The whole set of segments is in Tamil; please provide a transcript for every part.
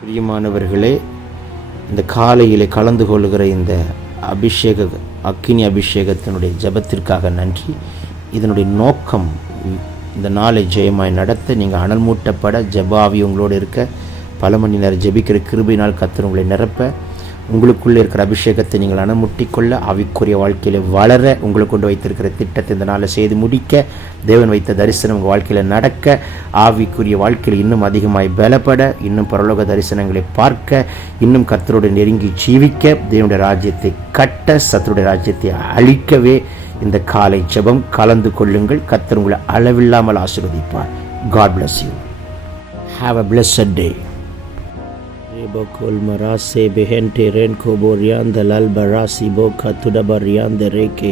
பிரியமானவர்களே, இந்த காலையில் கலந்து கொள்கிற இந்த அக்கினி அபிஷேகத்தினுடைய ஜெபத்திற்காக நன்றி. இதனுடைய நோக்கம் இந்த நாளை ஜெயமாய் நடத்த, நீங்கள் அனல் மூட்டப்பட, ஜெபாவி உங்களோடு இருக்க, பல மணி நேரம் ஜெபிக்கிற கிருபையினால் கர்த்தர் உங்களை நிரப்ப, உங்களுக்குள்ளே இருக்கிற அபிஷேகத்தை நீங்கள் அனமுட்டிக்கொள்ள, ஆவிக்குரிய வாழ்க்கையில் வளர, உங்களுக்கு கொண்டு வைத்திருக்கிற திட்டத்தை இந்த நாளை செய்து முடிக்க, தேவன் வைத்த தரிசனம் உங்கள் வாழ்க்கையில் நடக்க, ஆவிக்குரிய வாழ்க்கையில் இன்னும் அதிகமாய் பலப்பட, இன்னும் பரலோக தரிசனங்களை பார்க்க, இன்னும் கர்த்தரோடு நெருங்கி ஜீவிக்க, தேவனுடைய ராஜ்யத்தை கட்ட, சத்துருடைய ராஜ்யத்தை அழிக்கவே இந்த காலை ஜெபம் கலந்து கொள்ளுங்கள். கர்த்தர் உங்களை அளவில்லாமல் ஆசீர்வதிப்பார். God bless you. Have a blessed day. Bokol marase behente renko borianda lalbarasi boka tudabarianda reke.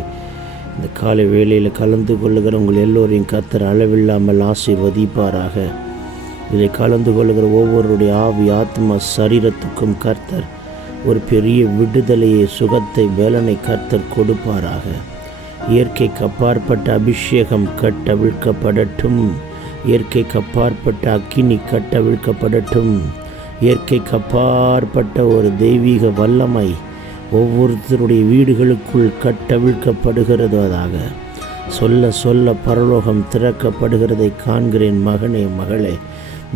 இந்த காலை வேளையில் கலந்து கொள்ளுகிற உங்கள் எல்லோரையும் கர்த்தர் அளவில்லாமல் ஆசீர்வதிப்பாராக. இதில் கலந்து கொள்ளுகிற ஒவ்வொருடைய ஆவி ஆத்மா சரீரத்துக்கும் கர்த்தர் ஒரு பெரிய விடுதலையை, சுகத்தை, வேலனை கர்த்தர் கொடுப்பாராக. இயற்கைக்கு அப்பாற்பட்ட அபிஷேகம் கட்டவிழ்க்கப்படட்டும். இயற்கைக்கு அப்பாற்பட்ட அக்கினி கட்டவிழ்க்கப்படட்டும். இயற்கைக்கு அப்பாற்பட்ட ஒரு தெய்வீக வல்லமை ஒவ்வொருத்தருடைய வீடுகளுக்குள் கட்டவிழ்க்கப்படுகிறதாக. சொல்ல சொல்ல பரலோகம் திறக்கப்படுகிறதை காண்கிறேன். மகனே, மகளே,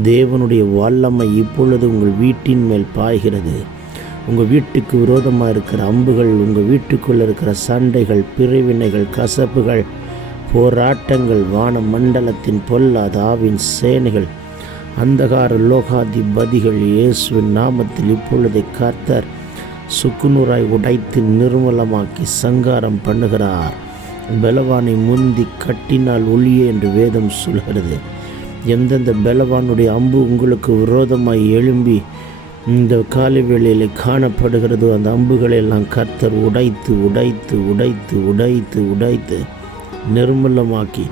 தேவனுடைய வல்லமை இப்பொழுது உங்கள் வீட்டின் மேல் பாய்கிறது. உங்கள் வீட்டுக்கு விரோதமாக இருக்கிற அம்புகள், உங்கள் வீட்டுக்குள்ளே இருக்கிற சண்டைகள், பிரிவினைகள், கசப்புகள், போராட்டங்கள், வான மண்டலத்தின் பொல்லாத ஆவின் சேனைகள், அந்தகார லோகாதிபதிகள் இயேசுவின் நாமத்தில் இப்பொழுதை கர்த்தர் சுக்குநூறாய் உடைத்து நிர்மலமாக்கி சங்காரம் பண்ணுகிறார். பலவானை முந்தி கட்டினால் ஒளியே என்று வேதம் சொல்கிறது. எந்தெந்த பலவானுடைய அம்பு உங்களுக்கு விரோதமாய் எழும்பி இந்த காலை வேளையில் காணப்படுகிறதோ, அந்த அம்புகளெல்லாம் கர்த்தர் உடைத்து உடைத்து உடைத்து உடைத்து உடைத்து நிர்மலமாக்கி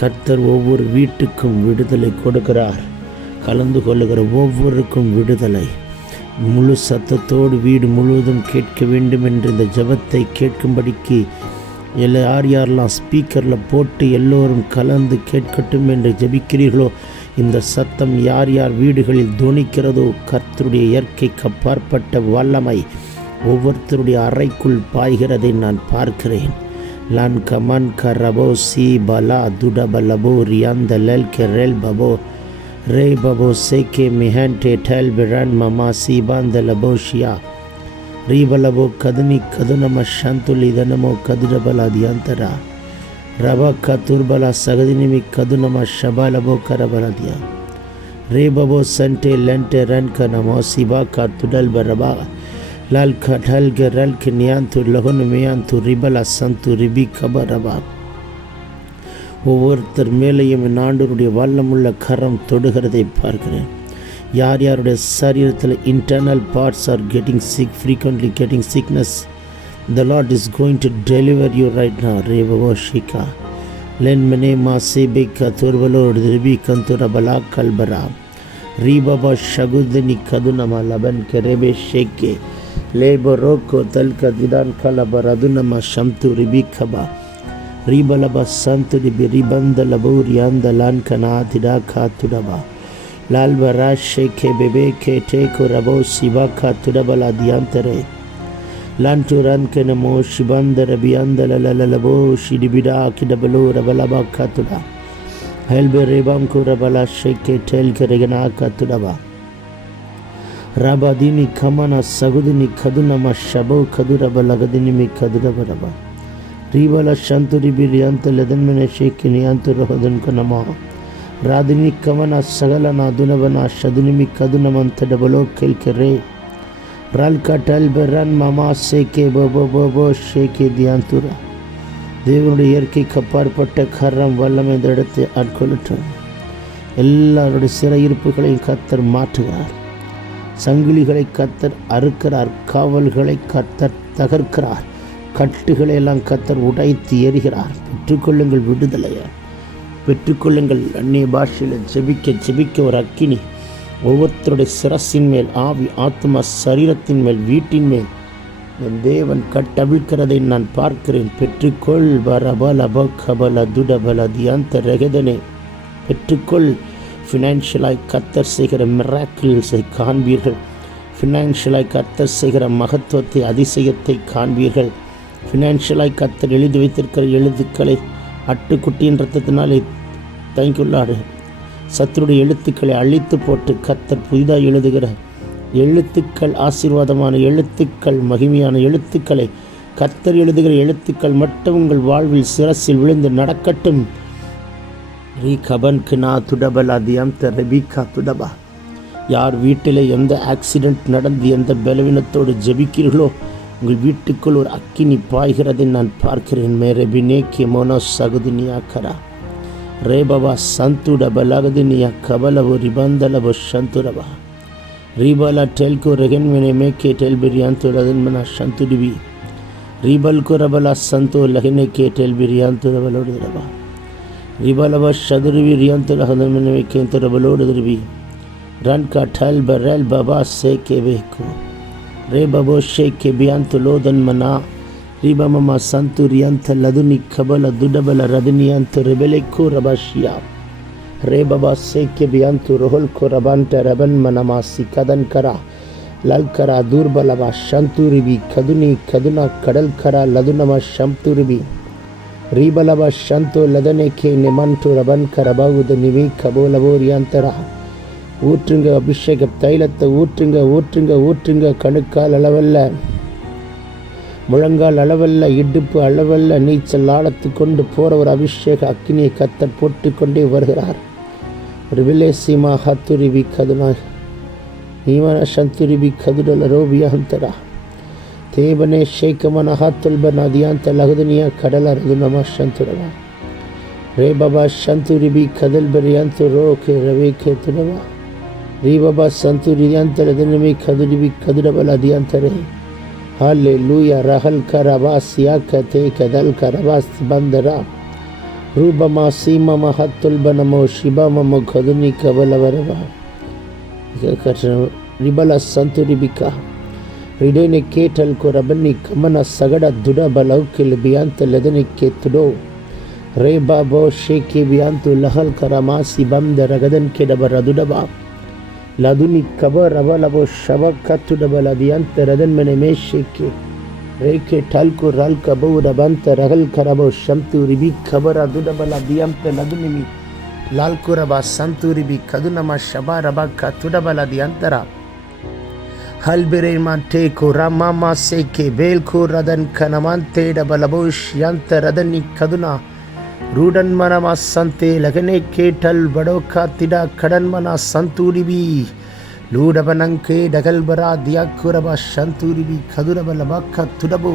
கர்த்தர் ஒவ்வொரு வீட்டுக்கும் விடுதலை கொடுக்கிறார். கலந்து கொள்ளுகிற ஒவ்வொருக்கும் விடுதலை. முழு சத்தத்தோடு வீடு முழுவதும் கேட்க வேண்டும் என்று இந்த ஜெபத்தை கேட்கும்படிக்கு யார் யாரெல்லாம் ஸ்பீக்கரில் போட்டு எல்லோரும் கலந்து கேட்கட்டும் என்று ஜெபிக்கிறீர்களோ, இந்த சத்தம் யார் யார் வீடுகளில் துணிக்கிறதோ, கர்த்தருடைய இயற்கைக்கு அப்பாற்பட்ட வல்லமை ஒவ்வொருத்தருடைய அறைக்குள் பாய்கிறதை நான் பார்க்கிறேன். லான் கமன் கரபோ சி பலா துடபலபோ ரியாந்த லெல் கெரெல் பபோ ரே பபோ சேகே மிஹன்டே டெல் பிரான் மமா சீபாந்த லபோஷியா ரீபலபோ கதுனி கதுனம ஷந்துலி தனமோ கதுடபலா தியாந்தரா ரபா கதுர்பலா சகதினிமி கதுனம ஷபாலபோ கரபலதியா ரே பபோ சன்டே லென்டே ரன் கனமோ சிபா கா துடல் பரபா லால் கடல் கரல் கினியாந்து லகுன் மியாந்து ரிபலா சந்து ரிபி கபரபா. ஒவ்வொருத்தர் மேலேயும் என் ஆண்டவருடைய வல்லமுள்ள கரம் தொடுகிறதை பார்க்கிறேன். யார் யாருடைய சரீரத்தில் internal parts are getting sick, frequently getting sickness, the Lord is going to deliver you right now. Revavo shika len mene ma sebeka turvalo ribi kantura bala kalbara ribaba shagudni kaduna ma laban kerebe sheke leboroko talka didan kalabaraduna ma shamtu ribi khaba ribalaba santu ribi ribanda laburi andalan kana tida katudaba lalbara sheke bebe ke teko rabo sibaka tudabala diantere lanturan kenamo shibandara biandala lalabo shidibida kidabalo rabalaba katuda helbe rebamku rabala sheke tel keregana katudaba rabadini kamana sagudini kadunama shabo kadurabalagadini mi kadurabaraba ribala shanturi birianta ledanmene sheke niyantu rohadan kanama radini kamana sagalana dunavana shadunimi kadunamanta dabalo kelkere ரால்கா டல்பரன் மாமா சேகே பபோ பபோ ஷேகே தியாந்துரா. தேவனுடைய இயற்கைக்கு அப்பாற்பட்ட கரம் வல்லமை இந்த இடத்தை ஆட்கொள்ளட்டும். எல்லாருடைய சிறையிருப்புகளையும் கர்த்தர் மாற்றுகிறார். சங்கிலிகளை கர்த்தர் அறுக்கிறார். காவல்களை கர்த்தர் தகர்க்கிறார். கட்டுகளை எல்லாம் கர்த்தர் உடைத்து எறிகிறார். பெற்றுக்கொள்ளுங்கள் விடுதலையை, பெற்றுக்கொள்ளுங்கள். அந்நிய பாஷையில் ஜெபிக்க ஜெபிக்க ஒரு அக்கினி ஒவ்வொருத்தருடைய சிரசின் மேல், ஆவி ஆத்மா சரீரத்தின் மேல், வீட்டின் மேல் என் தேவன் கட்டவிழ்க்கிறதை நான் பார்க்கிறேன். பெற்றுக்கொள் வரபல பல துடபல தியாந்த ரகதனே. பெற்றுக்கொள். ஃபினான்ஷியலாய் கர்த்தர் செய்கிற மிராக்கிள்ஸை காண்பீர்கள். ஃபினான்ஷியலாய் கர்த்தர் செய்கிற மகத்துவத்தை, அதிசயத்தை காண்பீர்கள். ஃபினான்ஷியலாய் கர்த்தர் எழுதி வைத்திருக்கிற எழுத்துக்களை அட்டுக்குட்டியின் ரத்தத்தினாலே தங்கியுள்ளாடு. சத்துருடைய எழுத்துக்களை அழித்து போட்டு கர்த்தர் புதிதாக எழுதுகிற எழுத்துக்கள், ஆசீர்வாதமான எழுத்துக்கள், மகிமையான எழுத்துக்களை கர்த்தர் எழுதுகிற எழுத்துக்கள் மட்டும் உங்கள் வாழ்வில் சிரசில் விழுந்து நடக்கட்டும். யார் வீட்டில் எந்த ஆக்சிடென்ட் நடந்து எந்த பலவீனத்தோடு ஜெபிக்கிறீர்களோ உங்கள் வீட்டுக்குள் ஒரு அக்கினி பாய்கிறதை நான் பார்க்கிறேன். மேரபினே கெமோனோ சகுதினியா கரா ரேபவா சந்துடபலகுதினியா கபலவோ ரிபந்தலவோ சந்துரவா ரீபலா டெல்கோ ரெகன்மெனே மேக்கே டெல்பிரியான் துரதன்மனா சந்துடிவி ரீபல்கோ ரபலா சந்தோ லகினே கே டெல்பிரியான் துரவலோடுரவா ரிபலவ சதுருவி ரியாந்துலகதன்மனே கேந்தரவலோடுருவி ரன் கா டல் பரல் பபா சே கே வேகோ ரே பபோ ஷே கே பியாந்து லோதன்மனா ரிபமமா சந்து ரியாந்த லதுனி கபல துடபல ரதினியாந்து ரிபெலைக்கோ ரபாஷியா ரே பபா சே கே பியாந்து ரோஹல் கோ ரபான்ட ரபன் மனமாசி கதன் கரா லல் கரா தூர்பலவா சந்துரிபி கதுனி கதுனா கடல் கரா லதுனமா சம்துரிபி ரீபலவ சந்தோ லதனே கே நிமன்டு ரபன் கரபாவுத நிவி கபோலவோரியாந்தரா. ஊற்றுங்க அபிஷேக தைலத்தை ஊற்றுங்க ஊற்றுங்க ஊற்றுங்க. கணுக்கால் அளவல்ல, முழங்கால் அளவல்ல, இடுப்பு அளவல்ல, நீச்சல் ஆழத்து கொண்டு போகிற ஒரு அபிஷேக அக்கினியை கர்த்தர் போட்டு கொண்டே வருகிறார். ரிவிலேசிமா ஹத்துரிவி கதுனா ஈமன சந்துரிவி கதுடல ரோபியாந்தரா தேவனே ஷேக்கமன ஹாத்துல்பன் அதியாந்த லகுதுனியா கடல ரதுனமா சந்துரவா ரே பபா சந்துரிபி கதல் பரியாந்து ரோகே ரவே கே துடவா ரீ பபா சந்துரியாந்த ரதுனமி கதுரிபி கதுடபல் அதியாந்தரே. ஹல்லேலூயா. ரஹல் கரபா சியாக்க தே கதல் கரபாஸ் பந்தரா ரூபமா சீமமா ஹத்துல்பனமோ சிபமமோ கதுனி கபலவரவா ரிபல சந்துரிபிகா ரிடேனே கேட்டல் கோ ரபனி கமன சகட துட பலௌக்கில் பியாந்த லதனி கே துடோ ரே பாபோ ஷேகே பியாந்து லஹல் கரமாசி பம்த ரகதன் கெடப ரதுடபா லதுனி கப ரபலபோ ஷபக் கத்துடபல தியாந்த ரதன் மெனே மேஷேகே ரேகே டல்கு ரல் கபோ ரபந்த ரகல் கரபோ ஷம்து ரிபி கபர துடபல தியாந்த லதுனிமி லால்குரபா சந்துரிபி கதுனமா ஷபா ரபா கத்துடபல தியாந்தரா ஹல்பிரேமா டேகோ ரமாமா சேகே வேல்கோ ரதன் கனமாந்தே டபலபோஷ் யந்த ரதனி கதுனா ரூடன்மனமா சந்தே லகனே கேட்டல் வடோகா திடா கடன்மனா சந்தூரிபி லூடபனங்கே டகல்பரா தியாக்குரபா சந்தூரிபி கதுரபலபாக்கா துடபோ.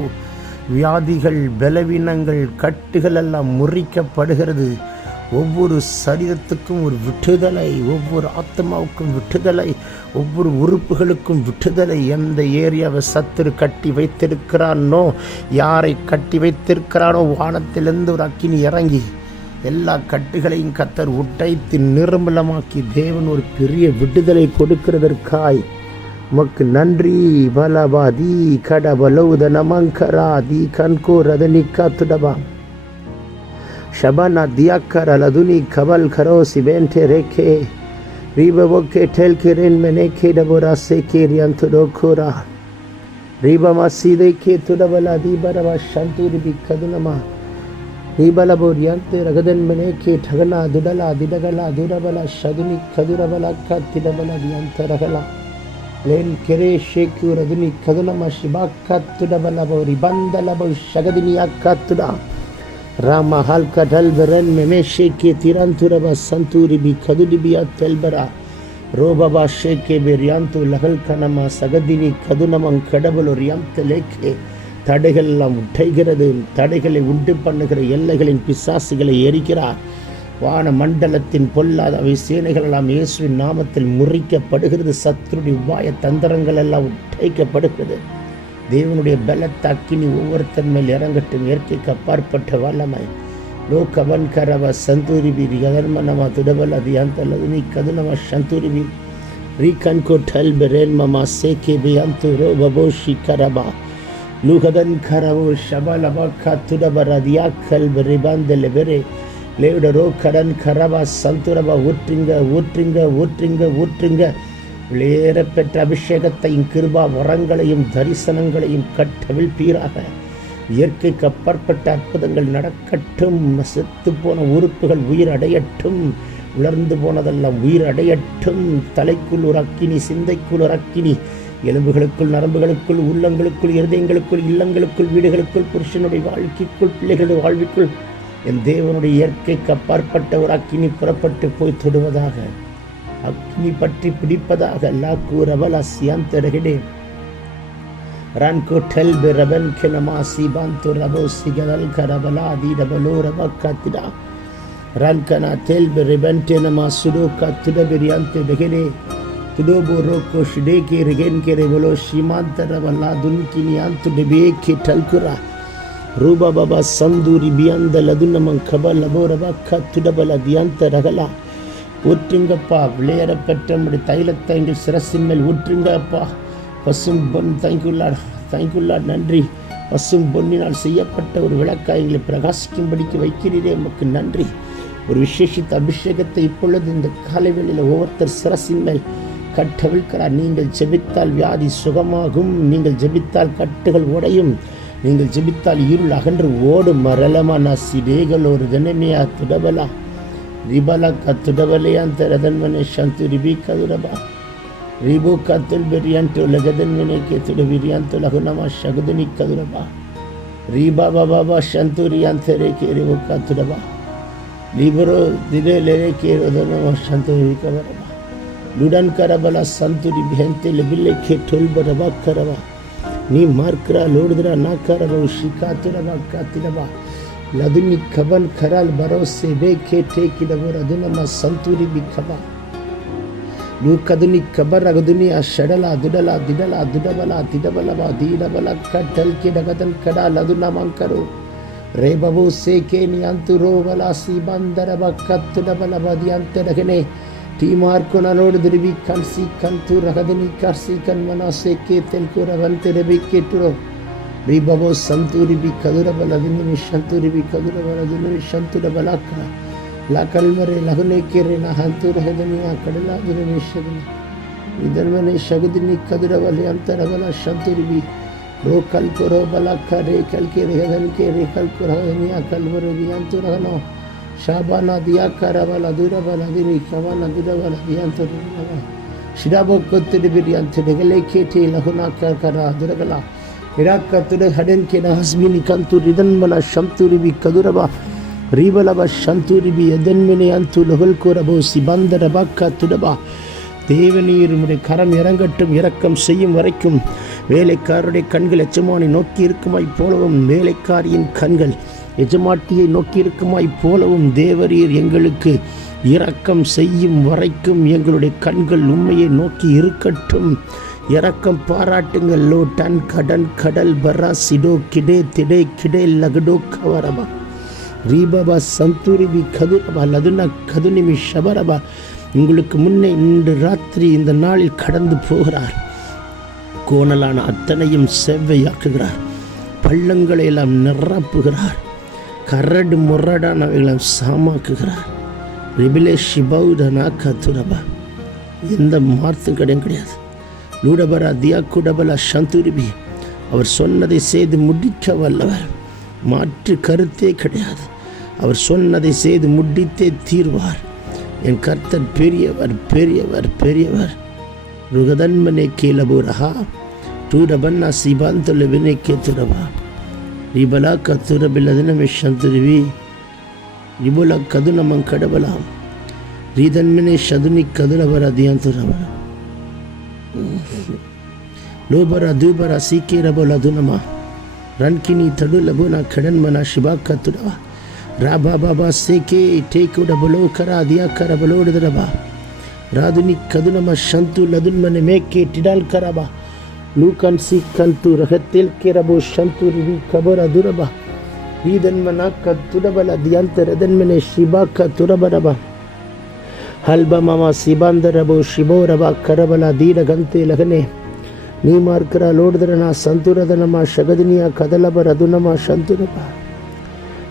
வியாதிகள், பலவீனங்கள், கட்டுகள் எல்லாம் முறிக்கப்படுகிறது. ஒவ்வொரு சரீரத்துக்கும் ஒரு விட்டுதலை, ஒவ்வொரு ஆத்மாவுக்கும் விட்டுதலை, ஒவ்வொரு உறுப்புகளுக்கும் விட்டுதலை. எந்த ஏரியாவை சத்துரு கட்டி வைத்திருக்கிறானோ, யாரை கட்டி வைத்திருக்கிறானோ, வானத்திலிருந்து ஒரு அக்கினி இறங்கி எல்லா கட்டுகளையும் கர்த்தர் உடைத்து நிர்மலமாக்கி தேவன் ஒரு பெரிய விடுதலை கொடுக்கிறதற்காய் உமக்கு நன்றி. பலபாதி கடபலௌத நமங்கரா தி கன்கோ ரதனி காத்துடபா शबाना दियाकर अलदुनी कबल खरो सिबेंटे रेखे रीबो के ठेल के रेन में नेखे डबोरा से के रियंत डोखोरा रीबा सीधे के तुडबला दीबरवा शांतुरी भी कदनमा रीबला बोरियंत रगदन में नेखे ठगना दुडला दिडगला दुडबला शदुनी कदुरबला का तिडबला दियंत रगला लेन केरे शेक्यू रदुनी कदनमा शिबा का तुडबला बोरी बंदला बो शगदिनिया का तुडा रामा हल्का ढल बरन में मेशे के तिरंतुरबा संतूरी भी खदुडिबिया तेलबरा रोबाबा शेके बेरियांतु लहल कनमा सगदिनी खदुनमं கடபல் ரியாந்தலேக்கே. தடைகள் எல்லாம் உடைகிறது. தடைகளை உண்டு பண்ணுகிற எல்லைகளின் பிசாசுகளை எரிக்கிறார். வான மண்டலத்தின் பொல்லாத அவை சேனைகள் எல்லாம் இயேசுவின் நாமத்தில் முறிக்கப்படுகிறது. சத்துருடைய உபாய தந்திரங்கள் எல்லாம் உடைக்கப்படுகிறது. தேவனுடைய பலத்த அக்கினி ஒவ்வொருத்தன் மேல் இறங்கட்டும். இயற்கைக்கு அப்பாற்பட்ட வல்லமை லோகவன் கரவ சந்தூரிபி கதர்மனமா துடபல் அதியாந்தலதுனி கதுனமா சந்தூரிபி ரீகன்கோ dull பெரேன்மமா சேகே பியாந்து ரோபபோஷி கரபா Lugadan Karavo Shabalabaka Tudabaradia Ribande Lebere Leudaro Karan Karava Santuraba ஊற்றுங்க விளையேறப்பெற்ற அபிஷேகத்தையும் கிருபா வரங்களையும் தரிசனங்களையும் கட்டவிழ்ப்பீராக. இயற்கைக்கு அப்பாற்பட்ட அற்புதங்கள் நடக்கட்டும். செத்து போன உறுப்புகள் உயிர் அடையட்டும். உலர்ந்து போனதெல்லாம் உயிர் அடையட்டும். தலைக்குள் ஒரு அக்கினி, சிந்தைக்குள் ஒரு அக்கினி, எலும்புகளுக்குள், நரம்புகளுக்குள், உள்ளங்களுக்குள், இருதயங்களுக்குள், இல்லங்களுக்குள், வீடுகளுக்குள், புருஷனுடைய வாழ்க்கைக்குள், பிள்ளைகளுடைய வாழ்விற்குள் என் தேவனுடைய இயற்கைக்கு அப்பாற்பட்ட ஒரு அக்கினி புறப்பட்டு போய் தொடுவதாக. அக்னி பற்றி பிடிப்பதாக. லாக்கு ரபலா சியாந்தரகிடே ரான்கோ டெல்பே ரபன் கெனமா சிபாந்து ரபோ சிகதல் கரபலா தி ரபலோ ரபக்கத்திடா ரான்கனா டெல்பே ரிபன்டெனமா சுடோகா துடபெரியாந்தே பெகனே துடோபோ ரோக்கோ ஷிடேகே ரிகென் கே ரெபலோ ஷிமாந்த ரபலா துன்கினியாந்து டெபேகே டல்குரா ரூபா பாபா சந்தூரி பியாந்த லதுன்னமங் கபல் லபோ ரபக்கா துடபல தியாந்த ரகலா. ஊற்றுங்கப்பா. விளையாடப்பட்ட நம்முடைய தைலத்தை எங்கள் சிரசின் மேல் ஊற்றுங்கப்பா. பசும் பொன் தேங்க்யூல்லாட் நன்றி. பசும் பொன்னினால் செய்யப்பட்ட ஒரு விளக்காய் எங்களை பிரகாசிக்கும்படிக்கு வைக்கிறீரே, உமக்கு நன்றி. ஒரு விசேஷித்த அபிஷேகத்தை இப்பொழுது இந்த காலைவேளையில் ஒவ்வொருத்தர் சிரசின் மேல் கட்டவிழ்க்கிறார். நீங்கள் ஜெபித்தால் வியாதி சுகமாகும். நீங்கள் ஜெபித்தால் கட்டுகள் உடையும். நீங்கள் ஜெபித்தால் இருள் அகன்று ஓடும். மரளமான சிடேகள் ஒரு தினமையா துடபலா ரிபலா கத்துடவலையாந்த ரதன்மனை சந்து ரிபி கதுரபா ரிபு கத்துல் பெரியான்ட்டு லகதன்மனை கேத்துட விரியாந்து லகுனமா சகுதுனி கதுரபா ரிபா பாபா சந்தூரியாந்த ரேகே ரிபு கத்துடபா லிபரோ திரே லேரேகே ரோதனமா சந்தூரி கவரபா லுடன் கரபலா சந்தூரி பிஹன்ते லபில்லே கே டோல்பரபா கரபா நீ மார்க்கரா லோடுதரா நாக்கரபா ஷிகாத்துரபா காத்திரபா லதுனி கபன் கரால் பரோசே பேகே டேக்கிடவர் அதுனமா சந்தூரி பிக்கபா லூக்கதுனி கபர் அகதுனி அஷடலா துடலா திடலா துடபலா திடபலவா தீடபலா கட்டல் கிடகதன் கடா லதுனமங்கரு ரேபவோ சேகே நியந்துரோ வலாசி பந்தரப கத்துடபலவா தியந்தரகனே டீமார்க்கு நலோடு திருவி கன்சி கந்து ரகதனி கர்சி கன்மனா சேகே தெல்குரவன் திரபி கேட்டுரோ ரிபவோ சந்தூரிபி கதுரபலதினி சந்தூரிபி கதுரபலதினி சந்துரபலாக்கா லா கல்மரே லகுனேக்கேரே நஹந்தூரஹதனியா கடலாதுரே ஷகுனி இதர்மனே ஷகுதினி கதுரபலி அந்தரபல சந்தூரிபி ரோ கல்குரோ பலாக்கா ரே கல்கேரே ஹதனிகே ரே கல்குரஹதனியா கல்வரவி அந்தூரஹனோ ஷாபானா தியா கரபல துரபலதினி கவன துரபல தியந்தூரபல ஷிடாபோ கொத்துடிபிரி அந்தடகலே கேட்டே லகுனாக்கா கரா துரகலா இராக்கத்துட ஹடன் கே நஹஸ்பினி கந்து ரிதன்மன சந்தூரிபி கதுரபா ரீபலப சந்தூரிபி எதன்மினே அந்து லகுல்குரபோ சிபந்தரபா கத்துடபா. தேவநீர் உம்முடைய கரம் இறங்கட்டும். இரக்கம் செய்யும் வரைக்கும் வேலைக்காரருடைய கண்கள் எஜமானை நோக்கி இருக்குமாய் போலவும் வேலைக்காரியின் கண்கள் எஜமாட்டியை நோக்கி இருக்குமாய் போலவும் தேவரீர் எங்களுக்கு இரக்கம் செய்யும் வரைக்கும் எங்களுடைய கண்கள் உண்மையை நோக்கி இருக்கட்டும். இரக்கம் பாராட்டுங்கள். லோ டன் கடன் கடல் பரா சிடோ கிடே திடே கிடே லகடோ கவரபா ரீபபா சந்தூரிபி கதுரபா லதுனா கதுனிமி ஷபரபா. உங்களுக்கு முன்னே இன்று ராத்திரி இந்த நாளில் கடந்து போகிறார். கோணலான அத்தனையும் செவ்வையாக்குகிறார். பள்ளங்களை எல்லாம் நிரப்புகிறார். கரடு முரடானவைகளை சாமாக்குகிறார். ரிபிலே ஷிபௌடனா கதுரபா. எந்த மார்த்தும் கிடையாது. லூடபரா தியா குடபலா சந்தூரிபி. அவர் சொன்னதை செய்து முடிக்க வல்லவர். மாற்று கருத்தே கிடையாது. அவர் சொன்னதை செய்து முடித்தே தீர்வார். என் கர்த்தர் பெரியவர் பெரியவர் பெரியவர். ருகதன்மனே கேலபுரஹா டூடபன்னா சிபாந்தொல்ல வினை கேத்துடவா ரிபலா கத்துரபில்லதினமே சந்துருவி ரிபுலா கதுனமங் கடபலாம் ரீதன்மனே சதுனி கதுரபர தியாந்துரவர லோபர தூபர சீக்கிரபோல துனமா ரன்கினி தடு லபுனா கடன்மனா ಶಿಬಾಕ ತುಡವ ರಾಬಾ ಬಾಬಾ ಸೇಕೆ ಟೇಕುಡ ಬಲೋ ಕರ ದಿಯಾ ಕರ ಬಲೋಡದರಬಾ ರಾದುನಿ ಕದುನಮ ಶಂತು ಲದುನ್ಮನೆ ಮೇಕೆ ಟಿಡಾಲ್ ಕರಬಾ ಲೂಕನ್ ಸಿ ಕಂತು ರಹತೆಲ್ ಕೆರಬೋ ಶಂತು ರಿವಿ ಕಬರ ದುರಬಾ ರೀದನ್ಮನ ಕತ್ತುಡಬಲ ದಿಯಾಂತರದನ್ಮನೆ ಶಿಬಾಕ ತುರಬರಬಾ ಹಲ್ಬ ಮಮ ಸಿಬಾಂದರಬೋ ಶಿಬೋರಬಾ ಕರಬಲ ದೀರಗಂತೆ ಲಗನೆ நீ மார்க்கரா லோடுதரனா சந்துரதனமா ஷகதினியா கதலப ரதுனமா சந்துரபா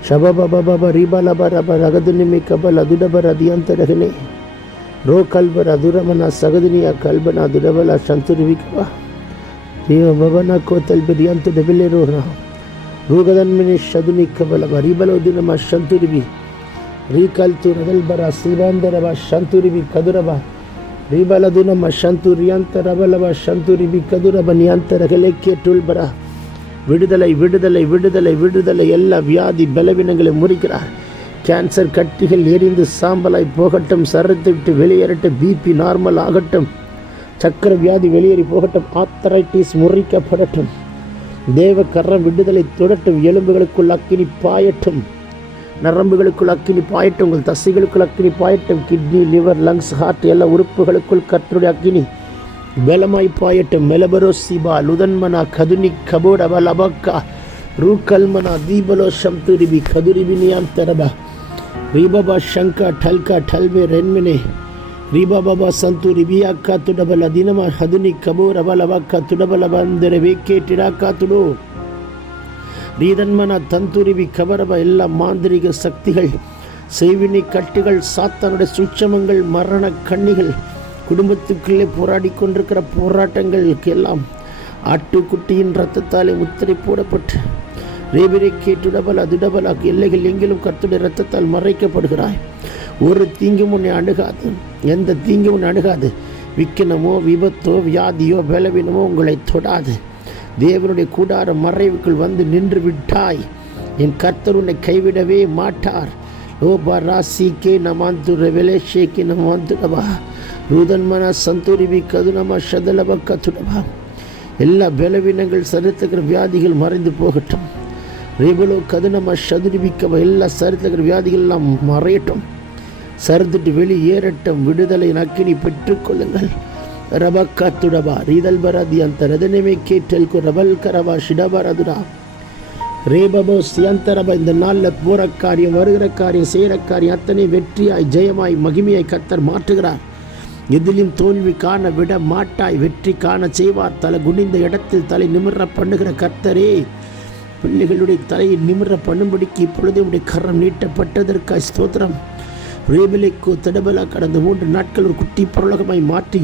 ಶಬಬಬಬ ರೀಬಲಬರಬ ರಗದುನಿಮಿ ಕಬಲ ದುಡಬರ ದಿಯಂತರಗನೆ ರೋ ಕಲ್ಬರ ದುರಮನ ಸಗದಿನಿಯ ಕಲ್ಬನ ದುಡಬಲ ಶಂತುರಿವಿಕಬ ದೇವ ಭವನ ಕೋತಲ್ ಬಿರಿಯಂತು ಡಬಿಲೆರೋನ ರೋಗದನ್ಮಿನಿ ಶದುನಿ ಕಬಲಬ ರೀಬಲೋದಿನಮ ಶಂತುರಿವಿ ರೀಕಲ್ತು ರಗಲ್ಬರ ಸಿರಾಂದರಬ ಶಂತುರಿವಿ ಕದುರಬ ರೀಬಲದುನಮ ಶಂತುರಿಯಂತರಬಲಬ ಶಂತುರಿವಿ ಕದುರಬ ನಿಯಂತರಗಲೆಕ್ಕೆ ಟುಲ್ಬರ விடுதலை விடுதலை விடுதலை விடுதலை. எல்லா வியாதி பலவீனங்களை முறிக்கிறார். கேன்சர் கட்டிகள் எரிந்து சாம்பலாய் போகட்டும். சரத்தை விட்டு வெளியேறட்டும். பிபி நார்மல் ஆகட்டும். சக்கர வியாதி வெளியேறி போகட்டும். ஆத்தரைட்டிஸ் முறிக்கப்படட்டும். தேவ கரம் விடுதலை தொடட்டும். எலும்புகளுக்குள் அக்கினி பாயட்டும். நரம்புகளுக்குள் அக்கினி பாயட்டும். உங்கள் தசைகளுக்குள் அக்கினி பாயட்டும். கிட்னி, லிவர், லங்ஸ், ஹார்ட் எல்லா உறுப்புகளுக்குள் கர்த்தருடைய அக்கினி பலமாய் பாயட்டும். மெலபரோ சிபா லுதன்மனா கதுனி கபோடப லபக்கா ரூகல்மனா தீபலோ சம்துரிபி கதுரிபினியாம் தரபா ரீபபா ஷங்கா டல்கா டல்வே ரென்மினே ரீபாபா சந்துரிபியாக்கா துடபல தினமா ஹதுனி கபோரப லபக்கா துடபல பந்தர வேக்கேட்டிடாக்கா துடோ ரீதன்மனா தந்துரிபி கபரப எல்லா மாந்திரிக சக்திகள், செய்வினை கட்டுகள், சாத்தானுடைய சூட்சமங்கள், மரண கண்ணிகள், குடும்பத்துக்குள்ளே போராடி கொண்டிருக்கிற போராட்டங்களுக்கு எல்லாம் ஆட்டுக்குட்டியின் இரத்தத்தாலே முத்திரை போடப்பட்டு ரேபிரை கேட்டுடபல அதுடபல எல்லைகள் எங்கிலும் கர்த்தருடைய இரத்தத்தால் மறைக்கப்படுகிறாய். ஒரு தீங்கும் உன்னை அணுகாது. எந்த தீங்கும் உன்னை அணுகாது. விக்கினமோ விபத்தோ வியாதியோ பலவீனமோ உங்களை தொடாது. தேவனுடைய கூடார மறைவுக்குள் வந்து நின்று விட்டாய். என் கர்த்தர் உன்னை கைவிடவே மாட்டார். ஓபா ராசிக்கே நமாந்து ரெவலேஷேக்கே நமாந்துடபா ரூதன்மன சந்தூரிபி கதுனமா ஷதலப கத்துடபா. எல்லா பலவீனங்கள், சரித்திர வியாதிகள் மறைந்து போகட்டும். ரேபலோ கதுனமா ஷதுரிபிக்கபா எல்லா சரித்திர வியாதிகள் எல்லாம் மறையட்டும். சரித்துட்டு வெளியேறட்டும். விடுதலை நக்கினி பெற்றுக்கொள்ளுங்கள். ரபக்கத்துடபா ரீதல்பரதி அந்த ரதனமே கேட்டல்கு ரபல் கரபா ஷிடபரதுடா ரேபபோ சியந்தரபா. இந்த நாளில் போகிற காரியம், வருகிற காரியம், செய்கிற காரியம் அத்தனை வெற்றியாய், ஜெயமாய், மகிமையாய் கர்த்தர் மாற்றுகிறார். எதிலும் தோல்வி காண விட மாட்டாய். வெற்றி காண செய்வார். தலை குனிந்த இடத்தில் தலை நிமிர பண்ணுகிற கர்த்தரே, பிள்ளைகளுடைய தலையை நிமிர பண்ணும்படிக்கு இப்பொழுதே உடைய கரம் நீட்டப்பட்டதற்காய் ஸ்தோத்திரம். ரேபிலைக்கோ தடபலா கடந்த 3 நாட்கள் ஒரு குட்டி பரலோகமாய் மாற்றி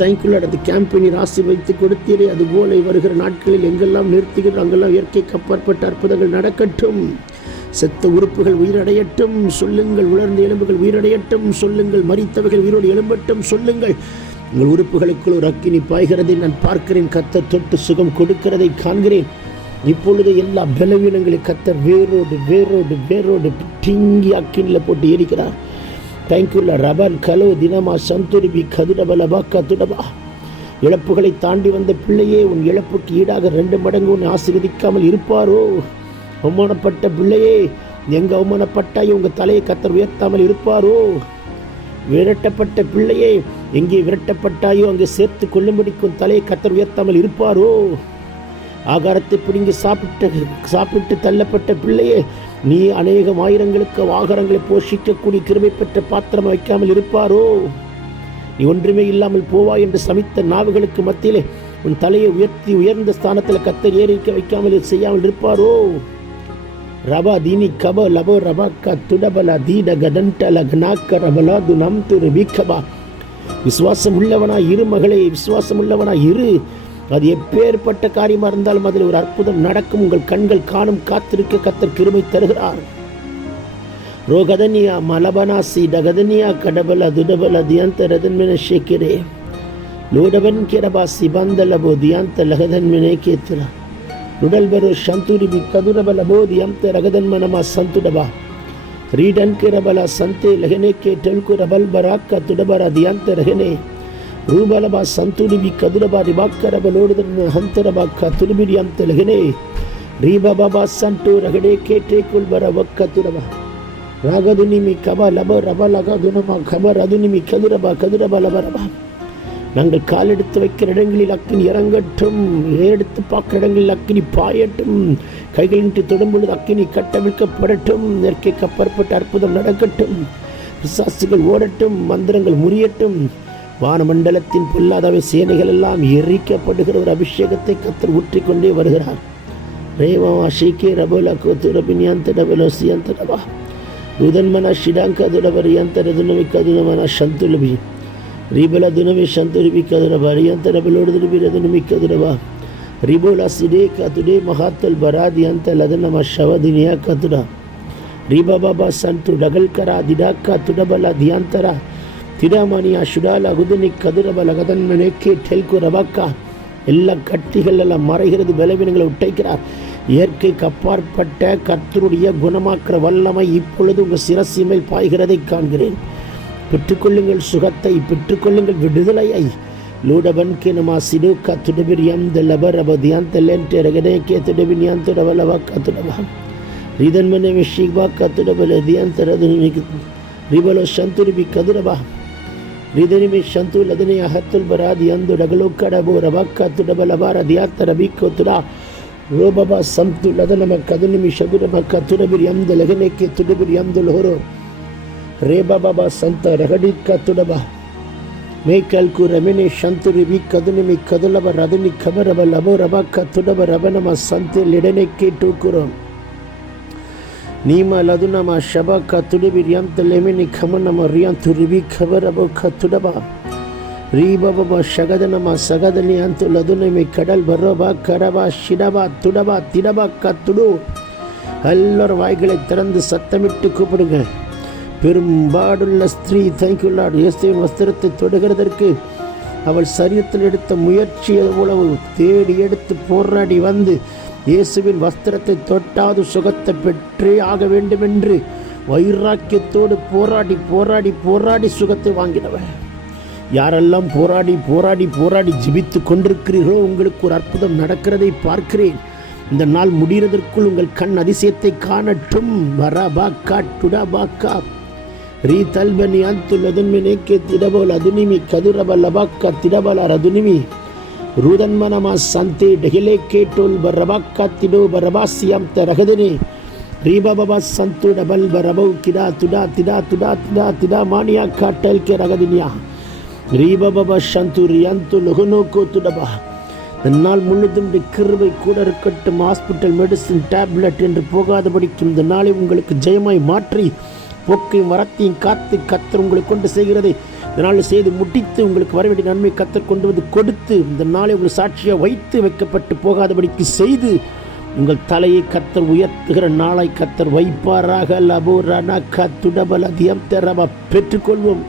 தேங்க்யூ அந்த கேம்பெயினை ராசி வைத்து கொடுத்தீரே, அதுபோல வருகிற நாட்களில் எங்கெல்லாம் நிறுத்துகிறோம் அங்கெல்லாம் இயற்கைக்கு அப்பாற்பட்ட அற்புதங்கள் நடக்கட்டும். செத்த உறுப்புகள் உயிரடையட்டும் சொல்லுங்கள். உலர்ந்த எலும்புகள் உயிரடையட்டும் சொல்லுங்கள். மரித்தவைகள் உயிரோடு எழும்பட்டும் சொல்லுங்கள். உங்கள் உறுப்புகளுக்குள் ஒரு அக்கினி பாய்கிறதை நான் பார்க்கிறேன். கர்த்தர் தொட்டு சுகம் கொடுக்கிறதை காண்கிறேன். இப்பொழுது எல்லா பலவீனங்களை கர்த்தர் வேரோடு வேரோடு வேரோடு டிங்கி அக்கினியில் போட்டு எரிக்கிறார். தேங்க்யூல ரபன் கலோ தினமா சந்துரிபி கதுடபலபா கதுடபா. இழப்புகளை தாண்டி வந்த பிள்ளையே, உன் இழப்புக்கு ஈடாக 2 மடங்கு உன்னை ஆசீர்வதிக்காமல் இருப்பாரோ? அவமானப்பட்ட பிள்ளையே, எங்க அவமானப்பட்டாயோ உங்க தலையை கர்த்தர் உயர்த்தாமல் இருப்பாரோ? விரட்டப்பட்ட பிள்ளையே, எங்கே விரட்டப்பட்டாயோ அங்கே சேர்த்து கொள்ளும்படிக்கும் தலையை கர்த்தர் உயர்த்தாமல் இருப்பாரோ? ஆகாரத்தை பிடிங்கி சாப்பிட்டு தள்ளப்பட்ட பிள்ளையே, நீ அநேகம் ஆயிரங்களுக்கு ஆகாரங்களை போஷிக்கக்கூடிய கிருபை பெற்ற பாத்திரம் வைக்காமல் இருப்பாரோ? நீ ஒன்றுமே இல்லாமல் போவாய் என்று சமித்த நாவுகளுக்கு மத்தியிலே உன் தலையை உயர்த்தி உயர்ந்த ஸ்தானத்தில் கர்த்தர் ஏறிக்க வைக்காமல் செய்யாமல் இருப்பாரோ? ரபா தீனி கப லபோ ரபா துடபல தீட கடண்டல கனாக்க ரபலாது நம் துரு வீக்கபா. விசுவாசம் உள்ளவனா இரு மகளே, விசுவாசம் உள்ளவனா இரு. அது எப்பேற்பட்ட காரியமாக இருந்தாலும் அதில் ஒரு அற்புதம் நடக்கும். உங்கள் கண்கள் காணும். காத்திருக்க கர்த்தர் கிருபை தருகிறார். ரோகதனியா மலபனாசி டகதனியா கடபல துடபல தியந்த ரதன்மின ஷேக்கிரே லோடவன் கிரபாசி பந்தலபோ தியந்த லகதன்மினே கேத்திரா ருடல்பரோ சந்துரிபி கதுரபலபோ தியந்த ரகதன்மனமா சந்துடபா ரீடன் கிரபல சந்தே லகனே கேட்டல்கு ரபல் பராக்க துடபரா தியந்த ரகனே ரூபலபா சந்துரிபி கதுரபா ரிபாக்கரபலோடுதன் ஹந்தரபாக்க துருபிடி அந்த லகனே ரீபாபா சண்டு ரகடே கேட்டே குல்பர வக்க துடபா ராகதுனிமி கபா லப ரபலகதுனமா கபர் அதுனிமி கதுரபா கதுரபா லபரபா. நாங்கள் காலெடுத்து வைக்கிற இடங்களில் அக்கினி இறங்கட்டும். ஏறெடுத்து பார்க்கிற இடங்களில் அக்கினி பாயட்டும். கைகளின்றி தொடும்பொழுது அக்கினி கட்டவிழ்க்கப்படட்டும். இயற்கைக்கு அப்பாற்பட்ட அற்புதம் நடக்கட்டும். பிசாசுகள் ஓடட்டும். மந்திரங்கள் முறியட்டும். வானமண்டலத்தின் பொல்லாதவை சேனைகள் எல்லாம் எரிக்கப்படுகிற ஒரு அபிஷேகத்தை கர்த்தர் ஊற்றிக்கொண்டே வருகிறார். ரேவா ஷீக்கே ரபோலா கோத்து ரபினியந்த டபலோசியந்த டபா ருதன்மன ஷிடாங்க துடபரியந்த ரதுனவி கதுனமன சந்துலபி ரிபல துனவி சந்துரிபி கதுரபரியந்த டபலோடு துருபி ரதுனமி கதுரபா ரிபோலா சிடே கதுடே மகாத்தல் பராதியந்த லதனம ஷவதினியா கதுடா ரிபா பாபா சந்து டகல் கரா திடாக்கா துடபல தியாந்தரா திடாமணியா சுடால குதுனி கதுரபல கதன்மனேக்கே டெல்கு ரபாக்கா எல்லா கட்டிகள் எல்லாம் மறைகிறது, பலவீனங்களை உடைக்கிறார். இயற்கைக்கு அப்பாற்பட்ட கர்த்தருடைய குணமாக்குற வல்லமை இப்பொழுது உங்கள் சிரசின் மேல் பாய்கிறதை காண்கிறேன். பெற்றுக்கொள்ளுங்கள் சுகத்தை, பெற்றுக்கொள்ளுங்கள் விடுதலையை. லூடபன்கே நமா சிடுக்கா துடபிரியம் லபர் அபதியான் தெல்லென்டே ரகனேக்கே துடபினியான் துடவலவா கத்துடவா ரிதன்மனே விஷிபா கத்துடபல தியான் தரது ரிபலோ சந்துரிபி கதுரபா ரிதனிமி சந்து லதனே அஹத்துல் பராதி அந்து டகலோக்கடபோ ரபாக்கா துடபலபா ரதியாத்த ரபிக்கோ துடா ரோபபா சந்து லதனம கதுனிமி ஷகுரப கத்துடபிரி அம்து லகனேக்கே துடபிரி அம்து லோரோ ரேபா பாபா சந்த ரகடிக்கா துடபா மேக்கல்கு ரமினே சந்துரிபி கதுனிமி கதுலப ரதுனி கபரப லபோ ரபாக்கா துடப ரபனம சந்து லிடனேக்கே டூக்குரோம் நீமா லதுனமா ஷபா துடபிரியம் தலெமினி கமனம ரியான் துரிபி கபரபோ கத்துடபா ரீபபா ஷகதனமா சகதனி அந்து லதுனமி கடல் பரோபா கரபா ஷிடபா துடபா திடபா கத்துடு. எல்லாரும் வாய்களை திறந்து சத்தமிட்டு கூப்பிடுங்க. பெரும்பாடுள்ள ஸ்திரீ தேங்க்யூலாட் இயேசுவின் வஸ்திரத்தை தொடுகிறதற்கு அவள் சரீரத்தில் எடுத்த முயற்சி எவ்வளவு தேடி எடுத்து போராடி வந்து இயேசுவின் வஸ்திரத்தை தொட்டாது சுகத்தை பெற்றே ஆக வேண்டும் என்று வைராக்கியத்தோடு போராடி போராடி போராடி சுகத்தை வாங்கினவன். யாரெல்லாம் போராடி போராடி போராடி ஜெபித்து கொண்டிருக்கிறீர்களோ உங்களுக்கு ஒரு அற்புதம் நடக்கிறதை பார்க்கிறேன். இந்த நாள் முடிகிறதற்குள் உங்கள் கண் அதிசயத்தை காணட்டும். வரபாக்கா டுடபாக்கா ரீ தல்பனி அந்து லதுன்மினேக்கே திடபோல் அதுனிமி கதுரப லபாக்கா திடபல ரதுனிமி ரூதன்மனமா சந்தே டெகிலே கேட்டோல் பரபாக்கா திடோ பரபாசியம் தரகதனே ரீபபா சந்து டபல் பரபௌ கிடா துடா திடா துடா திடா திடா மானியா காட்டல் கே ரகதினியா ரீபபா சந்து ரியாந்து லகுனோக்கோ துடபா. இந்த நாள் முழுதும் கிருபை கூட இருக்கட்டும். ஹாஸ்பிட்டல் மெடிசின் டேப்லெட் என்று போகாதபடிக்கும் இந்த நாளை உங்களுக்கு ஜெயமாய் மாற்றி போக்கையும் வரத்தையும் காத்து கத்தர் உங்களுக்கு கொண்டு செய்கிறதை இந்த நாள் செய்து முடித்து உங்களுக்கு வரவேண்டிய நன்மை கத்தர் கொண்டு வந்து கொடுத்து இந்த நாளை உங்கள் சாட்சியாக வைத்து வைக்கப்பட்டு போகாதபடிக்கு செய்து உங்கள் தலையை கத்தர் உயர்த்துகிற நாளை கத்தர் வைப்பாராக. லபோரானா கத்துடபலதியம் தெரவா பெற்றுக்கொள்வோம்.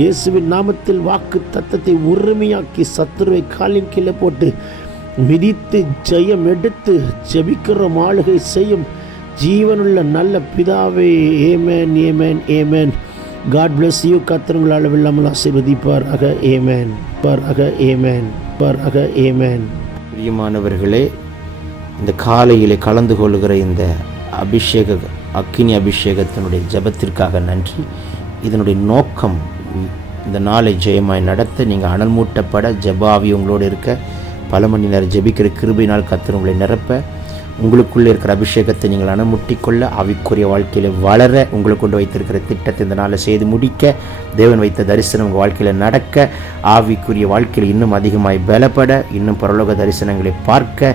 இயேசுவின் நாமத்தில் வாக்கு தத்தத்தை உரிமையாக்கி சத்துருவை காலின் கீழே போட்டு மிதித்து ஜெயம் எடுத்து ஜெபிக்கிற ஆளுகை செய்யும் ஜீவனுள்ள நல்ல பிதாவே. Amen amen amen. God bless you. கர்த்தர் அளவில்லாமல் ஆசீர்வதிப்பாராக. ஏமேன் பாராக. ஏமேன் பாராக. ஏமேன். பிரியமானவர்களே, இந்த காலையிலே கலந்து கொள்கிற இந்த அபிஷேக அக்கினி அபிஷேகத்தினுடைய ஜெபத்திற்காக நன்றி. இதனுடைய நோக்கம் இந்த நாளை ஜெயமாய் நடத்த நீங்கள் அனல் மூட்டப்பட ஜெபாவி உங்களோடு இருக்க பல மணி நேரம் ஜெபிக்கிற கிருபையினால் கர்த்தர் உங்களை நிரப்ப உங்களுக்குள்ளே இருக்கிற அபிஷேகத்தை நீங்கள் அனுமுட்டிக்கொள்ள ஆவிக்குரிய வாழ்க்கையில் வளர உங்களுக்கு கொண்டு வைத்திருக்கிற திட்டத்தை இந்த நாளில் செய்து முடிக்க தேவன் வைத்த தரிசனம் உங்கள் வாழ்க்கையில் நடக்க ஆவிக்குரிய வாழ்க்கையில் இன்னும் அதிகமாய் பலப்பட இன்னும் பரலோக தரிசனங்களை பார்க்க